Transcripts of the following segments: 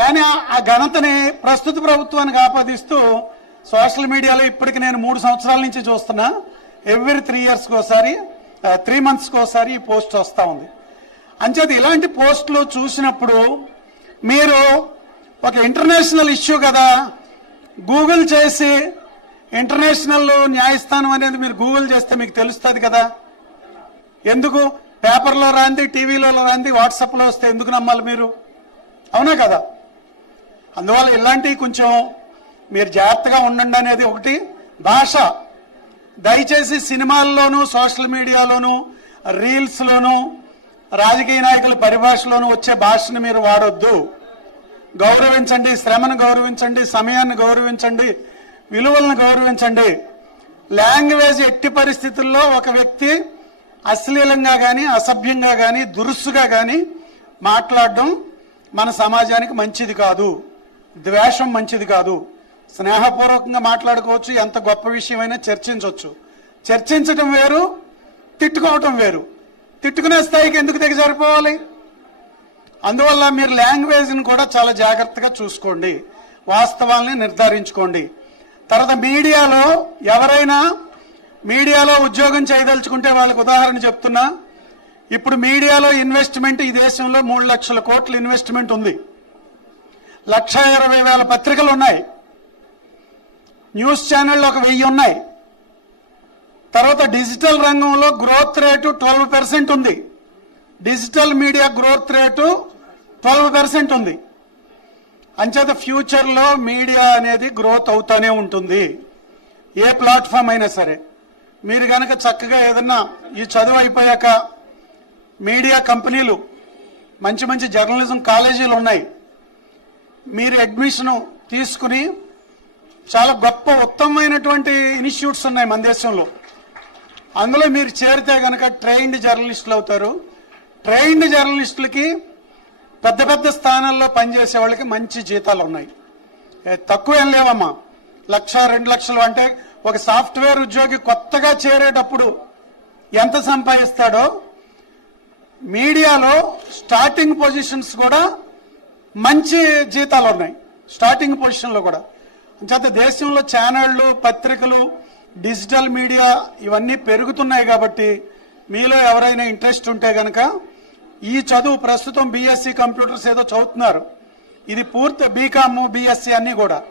కానీ ఆ- ఘనతని ప్రస్తుత ప్రభుత్వానికి ఆపాదిస్తూ సోషల్ మీడియాలో ఇప్పటికి నేను మూడు సంవత్సరాల నుంచి చూస్తున్నా. ఎవ్రీ త్రీ ఇయర్స్కి ఒకసారి త్రీ మంత్స్కి ఒకసారి ఈ పోస్ట్ వస్తూ ఉంది. అంచేది ఇలాంటి పోస్టులు చూసినప్పుడు మీరు ఒక ఇంటర్నేషనల్ ఇష్యూ కదా గూగుల్ చేసి ఇంటర్నేషనల్ న్యాయస్థానం అనేది మీరు గూగుల్ చేస్తే మీకు తెలుస్తుంది కదా. ఎందుకు? పేపర్లో రాంది టీవీలో రాంది వాట్సాప్లో వస్తే ఎందుకు నమ్మాలి మీరు? అవునా కదా? అందువల్ల ఇలాంటివి కొంచెం మీరు జాగ్రత్తగా ఉండండి అనేది ఒకటి. భాష దయచేసి సినిమాల్లోనూ సోషల్ మీడియాలోనూ రీల్స్లోనూ రాజకీయ నాయకుల పరిభాషలోనూ వచ్చే భాషను మీరు వాడొద్దు. గౌరవించండి శ్రమను గౌరవించండి సమయాన్ని గౌరవించండి విలువలను గౌరవించండి. లాంగ్వేజ్ ఎట్టి పరిస్థితుల్లో ఒక వ్యక్తి అశ్లీలంగా కానీ అసభ్యంగా కానీ దురుసుగా కానీ మాట్లాడడం మన సమాజానికి మంచిది కాదు. ద్వేషం మంచిది కాదు. స్నేహపూర్వకంగా మాట్లాడుకోవచ్చు ఎంత గొప్ప విషయమైనా చర్చించవచ్చు చర్చించడం వేరు తిట్టుకోవటం వేరు. తిట్టుకునే స్థాయికి ఎందుకు దిగజారిపోవాలి అందువల్ల మీరు లాంగ్వేజ్ని కూడా చాలా జాగ్రత్తగా చూసుకోండి. వాస్తవాల్ని నిర్ధారించుకోండి. తర్వాత మీడియాలో ఎవరైనా మీడియాలో ఉద్యోగం చేయదలుచుకుంటే వాళ్ళకి ఉదాహరణ చెప్తున్నా. ఇప్పుడు మీడియాలో ఇన్వెస్ట్మెంట్ ఈ దేశంలో మూడు లక్షల కోట్ల ఇన్వెస్ట్మెంట్ ఉంది. లక్ష ఇరవై వేల పత్రికలు ఉన్నాయి. న్యూస్ ఛానళ్ళు ఒక వెయ్యి ఉన్నాయి. తర్వాత డిజిటల్ రంగంలో గ్రోత్ రేటు ట్వెల్వ్ పర్సెంట్ ఉంది. Digital media growth rate twelve percent ఉంది. అంచేత ఫ్యూచర్లో మీడియా అనేది గ్రోత్ అవుతూనే ఉంటుంది. ఏ ప్లాట్ఫామ్ అయినా సరే. మీరు కనుక చక్కగా ఏదన్నా ఈ చదువు అయిపోయాక మీడియా కంపెనీలు మంచి మంచి జర్నలిజం కాలేజీలు ఉన్నాయి. మీరు అడ్మిషన్ తీసుకుని చాలా గొప్ప ఉత్తమమైనటువంటి ఇన్స్టిట్యూట్స్ ఉన్నాయి మన దేశంలో. అందులో మీరు చేరితే కనుక ట్రైన్డ్ జర్నలిస్టులు అవుతారు. ట్రైన్డ్ జర్నలిస్టులకి పెద్ద పెద్ద స్థానాల్లో పనిచేసే వాళ్ళకి మంచి జీతాలు ఉన్నాయి. తక్కువ ఏం లేవమ్మా. లక్ష రెండు లక్షలు అంటే ఒక సాఫ్ట్వేర్ ఉద్యోగి కొత్తగా చేరేటప్పుడు ఎంత సంపాదిస్తాడో మీడియాలో స్టార్టింగ్ పొజిషన్స్ కూడా మంచి జీతాలు ఉన్నాయి. స్టార్టింగ్ పొజిషన్లో కూడా. అంచేత దేశంలో ఛానళ్ళు పత్రికలు డిజిటల్ మీడియా ఇవన్నీ పెరుగుతున్నాయి కాబట్టి మీలో ఎవరైనా ఇంట్రెస్ట్ ఉంటే గనక ఈ చదువు ప్రస్తుతం బీఎస్సీ కంప్యూటర్స్ ఏదో చదువుతున్నారు. ఇది పూర్తి బీకామ్ బీఎస్సీ అన్నీ కూడా.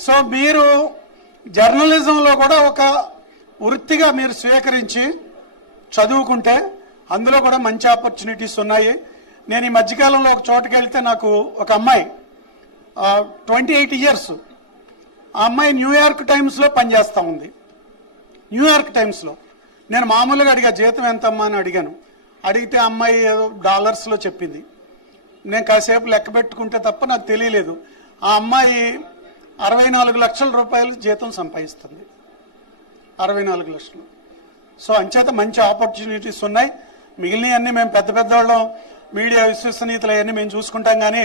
సో మీరు జర్నలిజంలో కూడా ఒక వృత్తిగా మీరు స్వీకరించి చదువుకుంటే అందులో కూడా మంచి ఆపర్చునిటీస్ ఉన్నాయి. నేను ఈ మధ్యకాలంలో ఒక చోటుకి వెళ్తే నాకు ఒక అమ్మాయి ట్వంటీ ఎయిట్ ఇయర్స్ ఆ అమ్మాయి న్యూయార్క్ టైమ్స్లో పనిచేస్తూ ఉంది. న్యూయార్క్ టైమ్స్లో నేను మామూలుగా అడిగా జీతం ఎంతమ్మా? అని అడిగాను. అడిగితే అమ్మాయి ఏదో డాలర్స్లో చెప్పింది. నేను కాసేపు లెక్క పెట్టుకుంటే తప్ప నాకు తెలియలేదు. ఆ అమ్మాయి అరవై నాలుగు లక్షల రూపాయలు జీతం సంపాదిస్తుంది. అరవై నాలుగు లక్షలు. సో అంచేత మంచి ఆపర్చునిటీస్ ఉన్నాయి. మిగిలినవన్నీ మేము పెద్ద పెద్ద వాళ్ళం మీడియా విశ్వసనీయతలు అవన్నీ మేము చూసుకుంటాం కానీ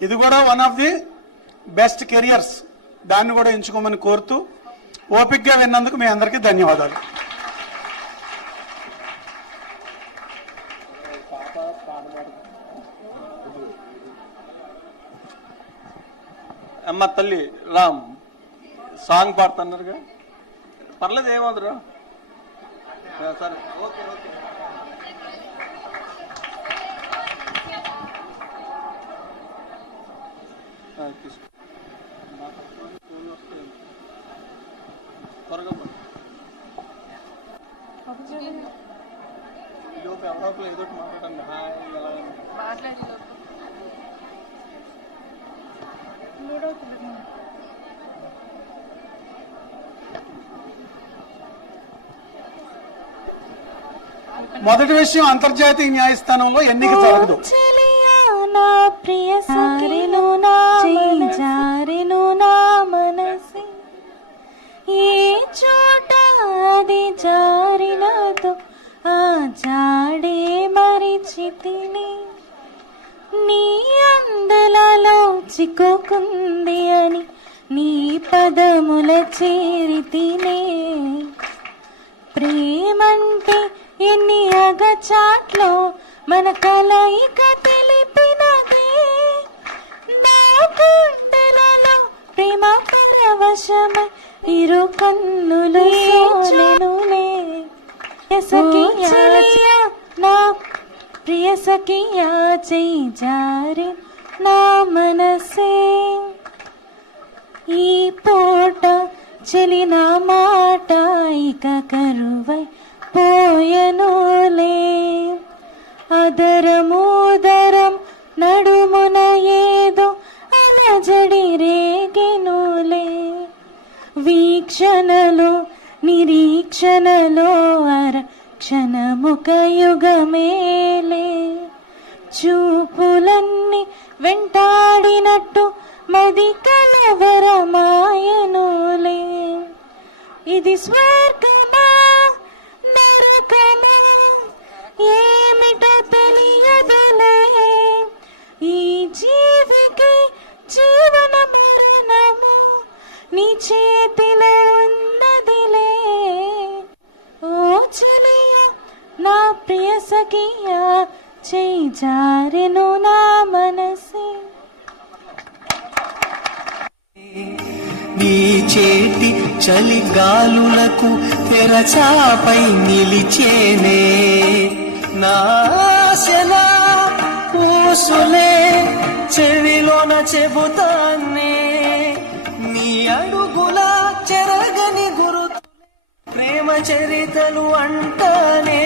ఇది కూడా one of the best careers దాన్ని కూడా ఎంచుకోమని కోరుతూ ఓపిక్గా విన్నందుకు మీ అందరికీ ధన్యవాదాలు. అమ్మ తల్లి రామ్. సాంగ్ పాడుతున్నారుగా? పర్లేదు ఏమవుతురా సరే. ఓకే ఓకే ఆ, తీసుకో. త్వరగా పడు. ఈ లోపు ఎవరో ఏదో ఒకటి మాట్లాడండి హాయ్ ఎలా ఉన్నారు? మొదటి విషయం అంతర్జాతీయ న్యాయస్థానంలో ఎన్నిక జరగదు. ప్రియ సారిను నా జారిను నా మనసి ఏ చోట అది జారినదో ఆ జాడే మరిచితిని నీ అందలలో చిక్కుకుంది అని నీ పదముల చేరితినే ప్రేమంటే ఎన్ని అగచాట్లో మన కలయిక తెలిపినదే దారి పరవశమై ఇరు కన్నులు సోలెనులే సఖియా నా ప్రియ సఖియా చేయి జారి నా మనసే. ఈ పూట చెలిన మాట ఇక కరువై పోయనులే అదరముదరం నడుమున ఏదో అలజడి రేగినులే. వీక్షణలో నిరీక్షణలో అర క్షణముఖ యుగమేలే. చూపులన్నీ వెంటాడినట్టు మది కలవరమాయనులే ఇది స్వర్గమా? నరకమా? ఏమిటో చేతిలో ఉన్నదిలే. ఓ చెవియ నా ప్రియ సఖియ చేయి జారెను నా మనసి. నీ చేతి చలిగాలులకు తెరచాపై నిలిచేనే. నాశనా పూసులే చెవిలోన చెబుతాన్నే. నీ అడు ప్రేమ చరితలు అంటానే.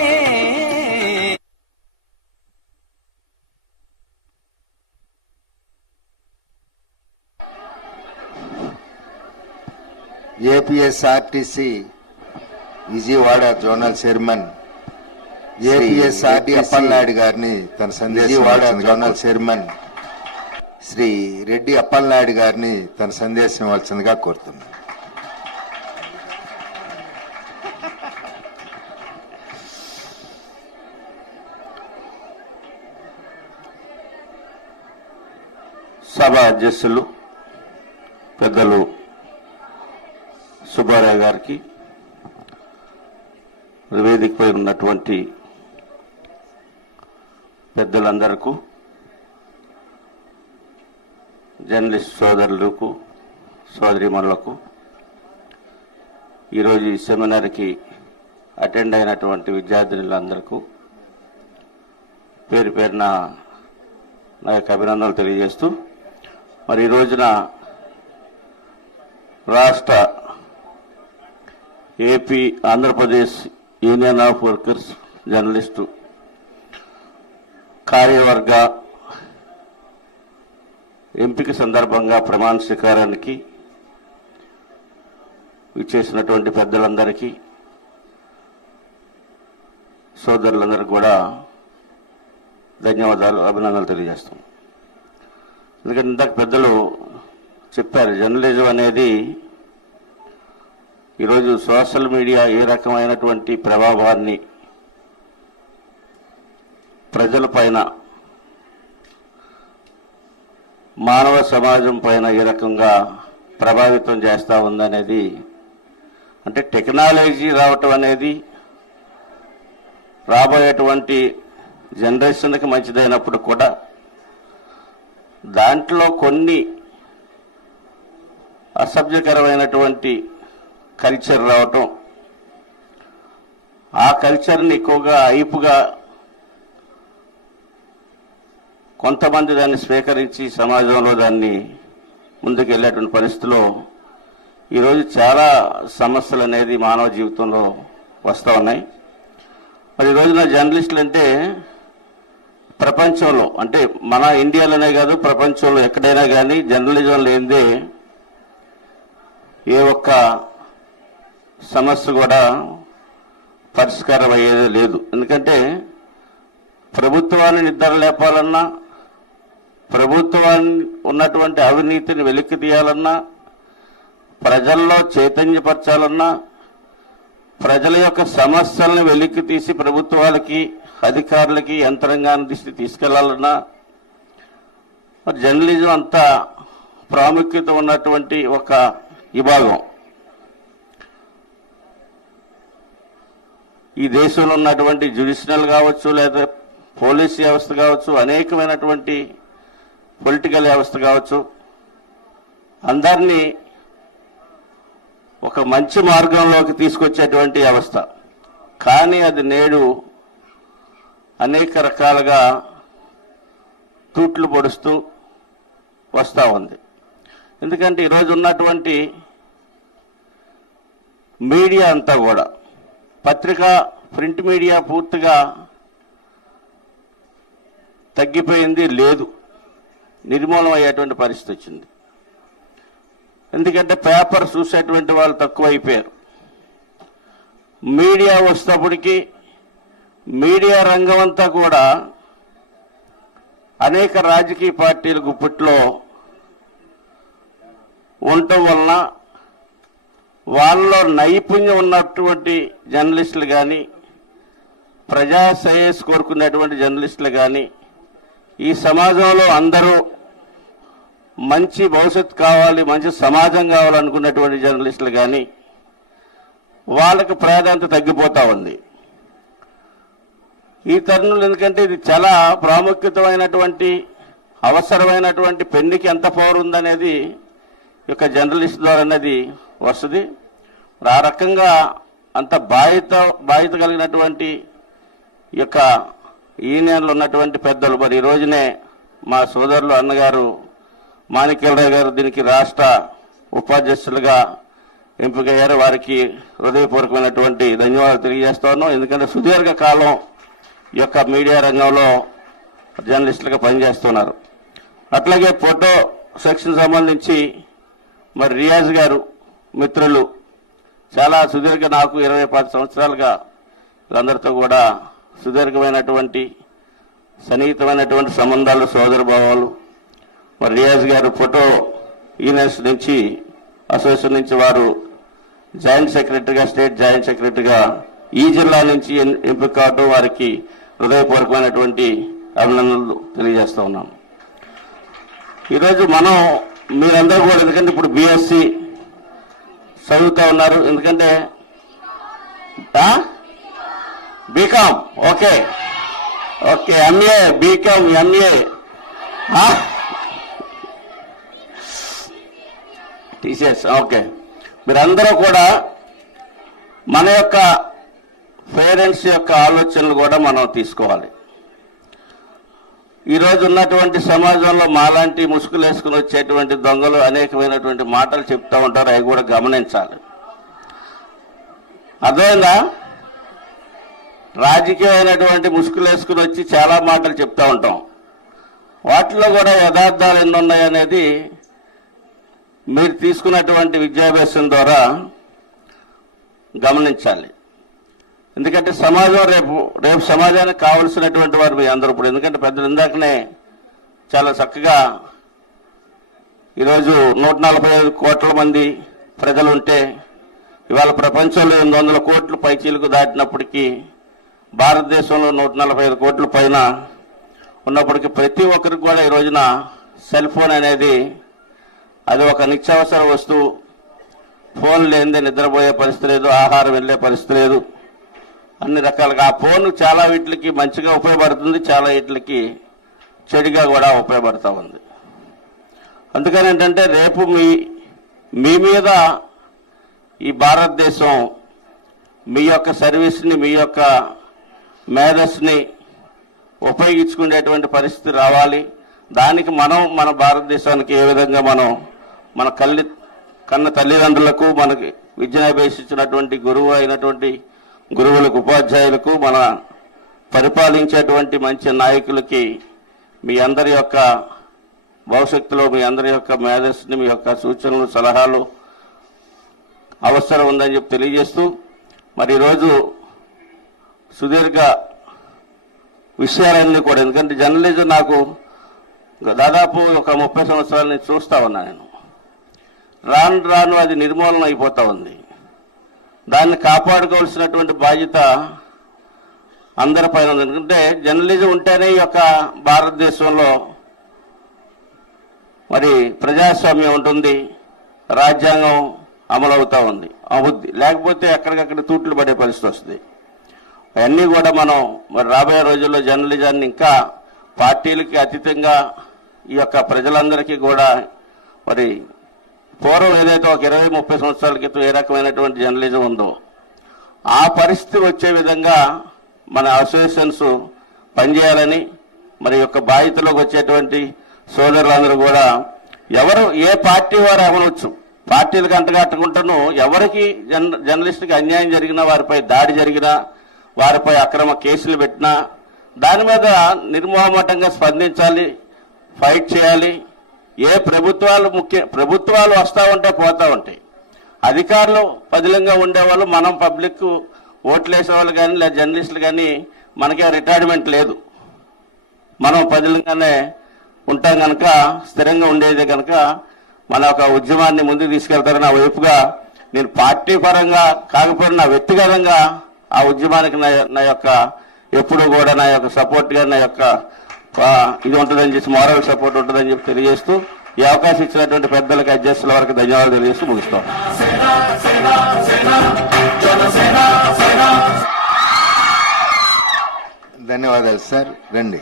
APSRTC Vijayawada zonal chairman. APSRT Appalanaidu గారిని తన సందేశం జోనల్ చైర్మన్. శ్రీ రెడ్డి అప్పలనాయుడు గారిని తన సందేశం ఇవ్వాల్సిందిగా కోరుతున్నాను. సభ అధ్యక్షులు పెద్దలు సుబ్బారావు గారికి వేదికపై ఉన్నటువంటి పెద్దలందరకు జర్నలిస్ట్ సోదరులకు సోదరిమణులకు ఈరోజు ఈ సెమినార్కి అటెండ్ అయినటువంటి విద్యార్థినులందరకు పేరు పేరున నా యొక్క అభినందనలు తెలియజేస్తూ మరి ఈ రోజున రాష్ట్ర AP Andhra Pradesh union of workers journalist కార్యవర్గ ఎంపిక సందర్భంగా ప్రమాణ స్వీకారానికి ఇచ్చేసినటువంటి పెద్దలందరికీ సోదరులందరికీ కూడా ధన్యవాదాలు అభినందనలు తెలియజేస్తాం ఎందుకంటే ఇందాక పెద్దలు చెప్పారు జర్నలిజం అనేది ఈరోజు సోషల్ మీడియా ఏ రకమైనటువంటి ప్రభావాన్ని ప్రజల పైన మానవ సమాజం పైన ఏ రకంగా ప్రభావితం చేస్తూ ఉందనేది అంటే టెక్నాలజీ రావటం అనేది రాబోయేటువంటి జనరేషన్కి మంచిదైనప్పుడు కూడా దాంట్లో కొన్ని అసభ్యకరమైనటువంటి కల్చర్ రావటం. ఆ కల్చర్ని ఎక్కువగా ఐపుగా కొంతమంది దాన్ని స్వీకరించి సమాజంలో దాన్ని ముందుకెళ్ళేటువంటి పరిస్థితిలో ఈరోజు చాలా సమస్యలు అనేది మానవ జీవితంలో వస్తూ ఉన్నాయి. మరి ఈ రోజున జర్నలిస్టులు అంటే ప్రపంచంలో అంటే మన ఇండియాలోనే కాదు ప్రపంచంలో ఎక్కడైనా కానీ జర్నలిజం లేనిదే ఏ ఒక్క సమస్య కూడా పరిష్కారం అయ్యేది లేదు. ఎందుకంటే ప్రభుత్వాన్ని నిద్ర లేపాలన్నా ప్రభుత్వాన్ని ఉన్నటువంటి అవినీతిని వెలికి తీయాలన్నా ప్రజల్లో చైతన్యపరచాలన్నా ప్రజల యొక్క సమస్యలను వెలికి తీసి ప్రభుత్వాలకి అధికారులకి యంత్రాంగాన్ని దృష్టి తీసుకెళ్ళాలన్నా మరి జర్నలిజం అంత ప్రాముఖ్యత ఉన్నటువంటి ఒక విభాగం. ఈ దేశంలో ఉన్నటువంటి జ్యుడిషియల్ కావచ్చు లేదా పోలీస్ వ్యవస్థ కావచ్చు అనేకమైనటువంటి పొలిటికల్ వ్యవస్థ కావచ్చు అందరినీ ఒక మంచి మార్గంలోకి తీసుకొచ్చేటువంటి వ్యవస్థ. కానీ అది నేడు అనేక రకాలుగా తూట్లు పొడుస్తూ వస్తూ ఉంది. ఎందుకంటే ఈరోజు ఉన్నటువంటి మీడియా అంతా కూడా పత్రిక ప్రింట్ మీడియా పూర్తిగా తగ్గిపోయింది లేదు. నిర్మూలన అయ్యేటువంటి పరిస్థితి వచ్చింది. ఎందుకంటే పేపర్ చూసేటువంటి వాళ్ళు తక్కువ అయిపోయారు మీడియా వస్తేప్పటికి మీడియా రంగం అంతా కూడా అనేక రాజకీయ పార్టీల గుప్పట్లో ఉండటం వలన వాళ్ళలో నైపుణ్యం ఉన్నటువంటి జర్నలిస్టులు కానీ ప్రజా శ్రేయస్సు కోరుకునేటువంటి జర్నలిస్టులు కానీ ఈ సమాజంలో అందరూ మంచి భవిష్యత్తు కావాలి మంచి సమాజం కావాలనుకున్నటువంటి జర్నలిస్టులు కానీ వాళ్ళకి ప్రాధాన్యత తగ్గిపోతూ ఉంది. ఈ తరుణంలో ఎందుకంటే ఇది చాలా ప్రాముఖ్యతమైనటువంటి అవసరమైనటువంటి పెన్నుకి ఎంత పవర్ ఉందనేది ఈ యొక్క జర్నలిస్ట్ ద్వారా అనేది వస్తుంది. ఆ రకంగా అంత బాధ్యత బాధ్యత కలిగినటువంటి ఈ యొక్క యూనియన్లు ఉన్నటువంటి పెద్దలు మరి ఈ రోజునే మా సోదరులు అన్నగారు మాణిక్యరావు గారు దీనికి రాష్ట్ర ఉపాధ్యక్షులుగా ఎంపికయ్యారు. వారికి హృదయపూర్వకమైనటువంటి ధన్యవాదాలు తెలియజేస్తా ఉన్నాం. ఎందుకంటే సుదీర్ఘ కాలం ఈ యొక్క మీడియా రంగంలో జర్నలిస్టులుగా పనిచేస్తున్నారు. అట్లాగే ఫోటో సెక్షన్ సంబంధించి మరి రియాజ్ గారు మిత్రులు చాలా సుదీర్ఘ నాకు ఇరవై పది సంవత్సరాలుగా వీళ్ళందరితో కూడా సుదీర్ఘమైనటువంటి సన్నిహితమైనటువంటి సంబంధాలు సోదర భావాలు. మరి రియాజ్ గారు ఫోటో ఈనెస్ నుంచి అసోసియేషన్ నుంచి వారు జాయింట్ సెక్రటరీగా స్టేట్ జాయింట్ సెక్రటరీగా ఈ జిల్లా నుంచి ఎంపిక కావడం వారికి హృదయపూర్వకమైనటువంటి అభినందనలు తెలియజేస్తూ ఉన్నాను. ఈరోజు మనం మీరందరూ కూడా ఎందుకంటే ఇప్పుడు బీఎస్సీ చదువుతూ ఉన్నారు ఎందుకంటే BCom okay. Okay MA BCom MA TCS okay. మీరందరూ కూడా మన యొక్క పేరెంట్స్ యొక్క ఆలోచనలు కూడా మనం తీసుకోవాలి. ఈరోజు ఉన్నటువంటి సమాజంలో మాలాంటి ముసుగులు వేసుకుని వచ్చేటువంటి దొంగలు అనేకమైనటువంటి మాటలు చెప్తూ ఉంటారు అవి కూడా గమనించాలి. అర్థమైందా రాజకీయమైనటువంటి ముసుగులు వేసుకుని వచ్చి చాలా మాటలు చెప్తూ ఉంటాం. వాటిలో కూడా యథార్థాలు ఎన్ని ఉన్నాయనేది మీరు తీసుకున్నటువంటి విద్యాభ్యాసం ద్వారా గమనించాలి. ఎందుకంటే సమాజం రేపు రేపు సమాజానికి కావలసినటువంటి వారు మీ అందరూ ఇప్పుడు. ఎందుకంటే పెద్దలు ఇందాకనే చాలా చక్కగా ఈరోజు నూట నలభై ఐదు కోట్ల మంది ప్రజలు ఉంటే ఇవాళ ప్రపంచంలో ఎనిమిది వందల కోట్లు పైచీలకు దాటినప్పటికీ భారతదేశంలో నూట నలభై ఐదు కోట్ల పైన ఉన్నప్పటికీ ప్రతి ఒక్కరికి కూడా ఈ రోజున సెల్ ఫోన్ అనేది అది ఒక నిత్యావసర వస్తువు. ఫోన్ లేనిదే నిద్రపోయే పరిస్థితి లేదు ఆహారం వెళ్ళే పరిస్థితి లేదు. అన్ని రకాలుగా. ఆ ఫోన్ చాలా వీటికి మంచిగా ఉపయోగపడుతుంది చాలా వీటికి చెడుగా కూడా ఉపయోగపడుతూ ఉంది. అందుకని ఏంటంటే రేపు మీ మీ మీద ఈ భారతదేశం మీ యొక్క సర్వీస్ని మీ యొక్క మేధస్ని ఉపయోగించుకునేటువంటి పరిస్థితి రావాలి. దానికి మనం మన భారతదేశానికి ఏ విధంగా మనం మన కల్లి కన్న తల్లిదండ్రులకు మనకి విద్యను అభ్యసించినటువంటి గురువు అయినటువంటి గురువులకు ఉపాధ్యాయులకు మన పరిపాలించేటువంటి మంచి నాయకులకి మీ అందరి యొక్క భవిష్యత్తులో మీ అందరి యొక్క మేధస్సుని మీ యొక్క సూచనలు సలహాలు అవసరం ఉందని చెప్పి తెలియజేస్తూ మరి ఈరోజు సుదీర్ఘ విషయాలన్నీ కూడా ఎందుకంటే జర్నలిజం నాకు దాదాపు ఒక ముప్పై సంవత్సరాల నుంచి చూస్తా ఉన్నా నేను. రాను రాను అది నిర్మూలన అయిపోతా ఉంది. దాన్ని కాపాడుకోవాల్సినటువంటి బాధ్యత అందరి పైన ఉంది. ఎందుకంటే జర్నలిజం ఉంటేనే ఈ యొక్క భారతదేశంలో మరి ప్రజాస్వామ్యం ఉంటుంది రాజ్యాంగం అమలవుతూ ఉంది అవుద్ది. లేకపోతే ఎక్కడికక్కడ తూట్లు పడే పరిస్థితి వస్తుంది. అవన్నీ కూడా మనం మరి రాబోయే రోజుల్లో జర్నలిజాన్ని ఇంకా పార్టీలకి అతీతంగా ఈ యొక్క ప్రజలందరికీ కూడా మరి పూర్వం ఏదైతే ఒక ఇరవై ముప్పై సంవత్సరాల క్రితం ఏ రకమైనటువంటి జర్నలిజం ఉందో ఆ పరిస్థితి వచ్చే విధంగా మన అసోసియేషన్స్ పనిచేయాలని మరి యొక్క బాధ్యతలోకి వచ్చేటువంటి సోదరులందరూ కూడా ఎవరు ఏ పార్టీ వారు అవ్వచ్చు పార్టీలకు అంటగట్టుకుంటాను ఎవరికి జర్న జర్నలిస్ట్కి అన్యాయం జరిగినా వారిపై దాడి జరిగినా వారిపై అక్రమ కేసులు పెట్టినా దాని మీద నిర్మోహమాటంగా స్పందించాలి ఫైట్ చేయాలి ఏ ప్రభుత్వాలు ముఖ్య ప్రభుత్వాలు వస్తూ ఉంటే పోతూ ఉంటాయి. అధికారులు పదిలంగా ఉండేవాళ్ళు మనం పబ్లిక్ ఓట్లు వేసేవాళ్ళు కానీ లేదా జర్నలిస్టులు కానీ మనకే రిటైర్మెంట్ లేదు. మనం పదిలంగానే ఉంటాం కనుక స్థిరంగా ఉండేది కనుక మన యొక్క ఉద్యమాన్ని ముందుకు తీసుకెళ్తారు నా వైపుగా నేను పార్టీ పరంగా కాకపోయినా నా వ్యక్తిగతంగా ఆ ఉద్యమానికి నా నా యొక్క ఎప్పుడు కూడా నా యొక్క సపోర్ట్గా నా యొక్క ఇది ఉంటుందని చెప్పి మారల్ సపోర్ట్ ఉంటుందని చెప్పి తెలియజేస్తూ ఈ అవకాశం ఇచ్చినటువంటి పెద్దలకు అధ్యక్షుల వరకు ధన్యవాదాలు తెలియజేస్తూ ముగిస్తాం. ధన్యవాదాలు సార్. రండి.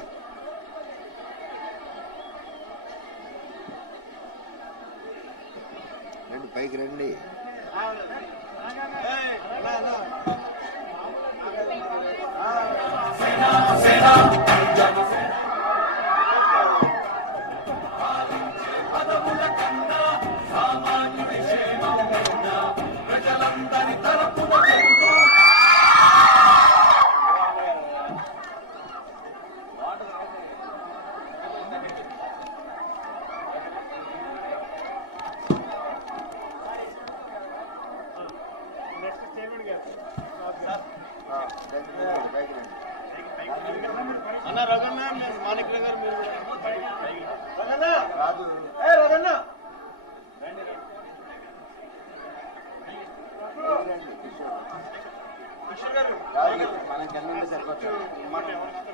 అన్న రఘన్న మాణిక్య గారు మీరు థ్యాంక్ యూ కాలేజీకి థ్యాంక్స్ చెప్పి పిల్లలకు మాణిక్యరావు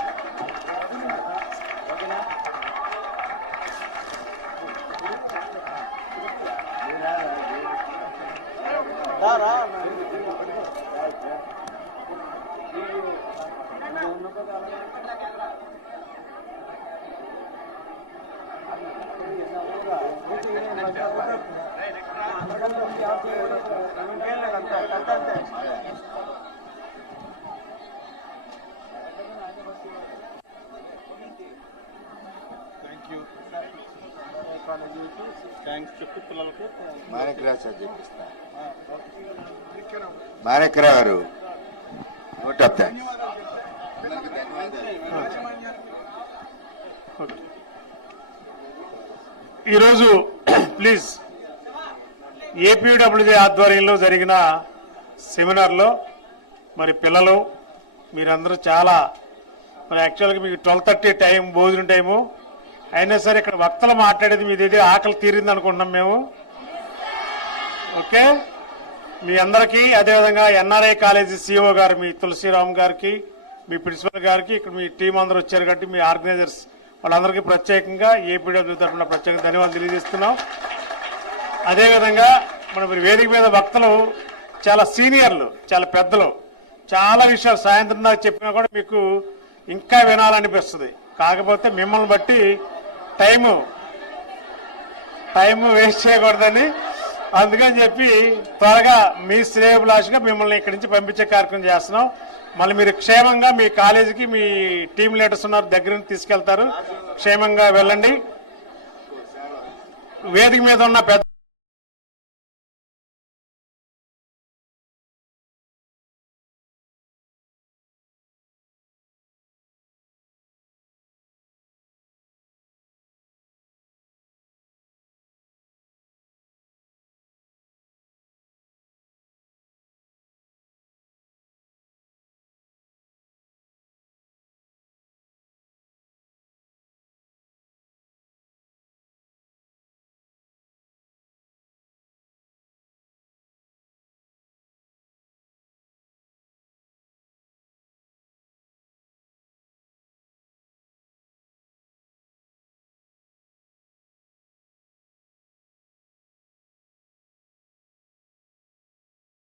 మాణిక్యరావు గారు నోట్ ఆఫ్ థ్యాంక్స్ ఈరోజు ప్లీజ్ ఏపీడబ్ల్యూజీ ఆధ్వర్యంలో జరిగిన సెమినార్లో మరి పిల్లలు మీరందరూ చాలా మరి యాక్చువల్గా మీకు ట్వెల్వ్ థర్టీ టైం భోజనం టైము. అయినా సరే ఇక్కడ వక్తలు మాట్లాడేది మీ దగ్గర ఆకలి తీరింది అనుకుంటున్నాం మేము. ఓకే? మీ అందరికీ అదేవిధంగా ఎన్ఆర్ఐ కాలేజీ సిఇఓ గారు మీ తులసిరామ్ గారికి మీ ప్రిన్సిపల్ గారికి ఇక్కడ మీ టీం అందరూ వచ్చారు కాబట్టి మీ ఆర్గనైజర్స్ వాళ్ళందరికీ ప్రత్యేకంగా ఏపీడబ్ల్యూ తరఫున ప్రత్యేక ధన్యవాదాలు తెలియజేస్తున్నాం. అదేవిధంగా మన వేదిక మీద వక్తలు చాలా సీనియర్లు చాలా పెద్దలు. చాలా విషయాలు సాయంత్రం దాకా చెప్పినా కూడా మీకు ఇంకా వినాలనిపిస్తుంది. కాకపోతే మిమ్మల్ని బట్టి టైము టైం వేస్ట్ చేయకూడదని అందుకని చెప్పి త్వరగా మీ శ్రేయభిలాషగా మిమ్మల్ని ఇక్కడి నుంచి పంపించే కార్యక్రమం చేస్తున్నాం. మళ్ళీ మీరు క్షేమంగా మీ కాలేజీకి మీ టీం లీడర్స్ ఉన్నారు దగ్గర నుంచి తీసుకెళ్తారు. క్షేమంగా వెళ్ళండి. వేదిక మీద ఉన్న పెద్ద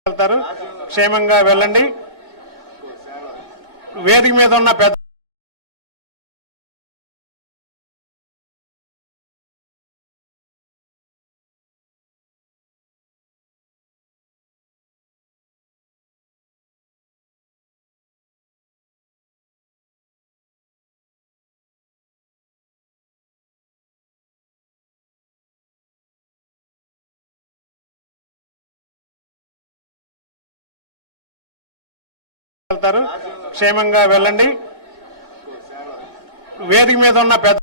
వెళ్తారు. క్షేమంగా వెళ్ళండి. వేదిక మీద ఉన్న పెద్ద వెళ్తారు క్షేమంగా వెళ్ళండి. వేదిక మీద ఉన్న పెద్ద